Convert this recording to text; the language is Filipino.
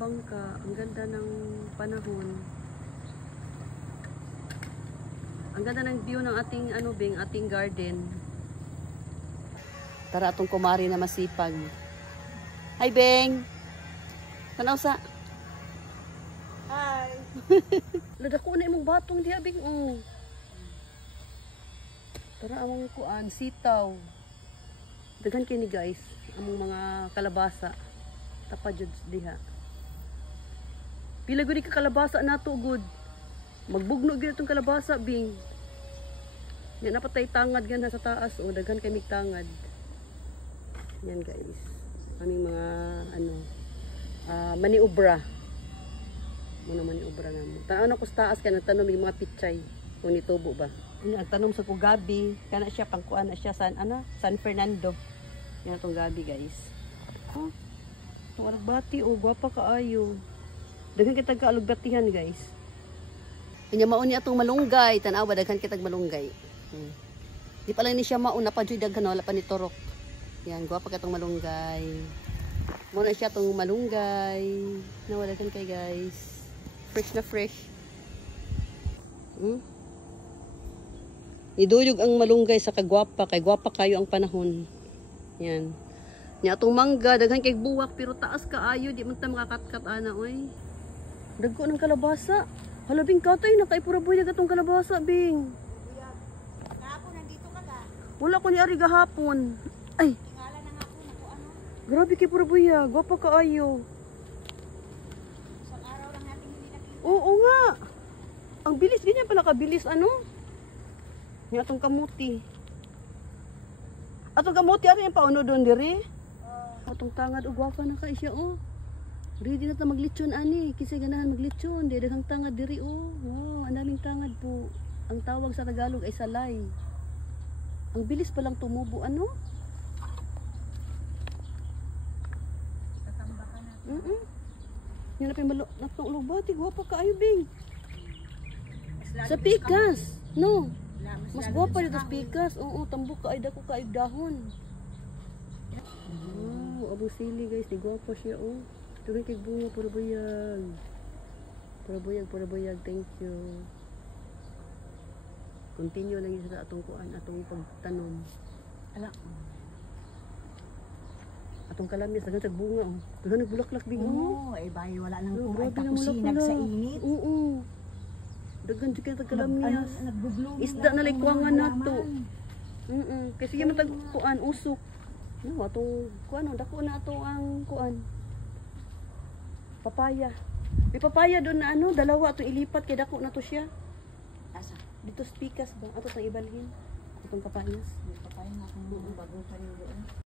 bangka. Ang ganda ng panahon. Ang ganda ng view ng ating ating garden. Tara atong kumari na masipag. Hi Beng. Tanaw sa. Hi. Ladako na imong batong diha Beng. Oh. Tara among kuan sitaw. Daghan kini guys, among mga kalabasa. Tapa jud diha. Pila gud ka kalabasa nato good. Magbugno gyud itong kalabasa Bing. Yan napatay tangad gan sa taas o daghan kay mig tangad. Yan guys. Aming mga maniobra. Muna maniobra na mo. Tanaw ko sa taas ka nagtanom yung mga pichay. Kung nitubo ba. Nagtanom sa ko gabi. Kana siya pangkuan na siya San Fernando. Yan itong gabi guys. Oh. Itong alagbati o gwapa kaayo. Daghan kita kaalugbatihan guys. Inya mao ni atong malunggay, tan-awa daghan kitag malunggay. Di pa lang ni siya mauna pa jud daghan wala pa ni torok. Yan, guwapa ka tong malunggay. Muna siya tong malunggay. Nawala kan kay guys. Fresh na fresh. Iduyog ang malunggay sa kagwapa, kay gwapa kayo ang panahon. Yan. Nya atong mangga daghan kay buwak pero taas kaayo di man ta makakatkat ana oy. Dagko ng kalabasa. Hala Bing katay nakaipura buhay atong kalabasa Bing. Kahapon nandito ka ta. Wala ko ni ari gahapon. Ay. Tingala na nga ako nako ano. Grabe kay pura buya, gwapa kaayo. Isang araw lang natin hindi nakita. Oo nga. Ang bilis ganyan pala kabilis Ni atong kamuti. Atong kamuti ari yung pauno doon diri. Atong tangad ug gwapa na kay siya oh. Ready na ta maglitsyon ani, kasi ganahan maglitsyon, di daghang tangad diri oh. Wow, ang daming tangad po. Ang tawag sa Tagalog ay salay. Ang bilis pa lang tumubo Tatamba ka na. Yung napang lugbati, gwapa kaayo Bing. Mas Sa lalo pikas, no? mas Mas lalo gwapa sa dito sa kahoy. pikas. Oo, tambok kaay dako kaay dahon. Wow, abong sili guys, di gwapa siya oh. Tuloy kay bunga, puro buyag. Puro buyag, thank you. Continue lang yun sa atong kuan, atong pagtanom. Ala. Atong kalamis, dagan sa bunga oh. Dagan nagbulaklak Bing oh. Oo, eh bahay wala nang kuan Grabe na tapos mula sinag pala. sa init. Oo. Dagan jud kay tagkalamias. Nagbo-bloom. Isda na likwangan nato. Kasi yung matag kuan usok. No, atong kuan dako na ato ang kuan. Papaya. May papaya doon na dalawa atong ilipat kay dako na to siya. Asa? Dito sa pikas ba? Ato tang ibalhin. Atong kapayas. May papaya na akong bago pa rin doon.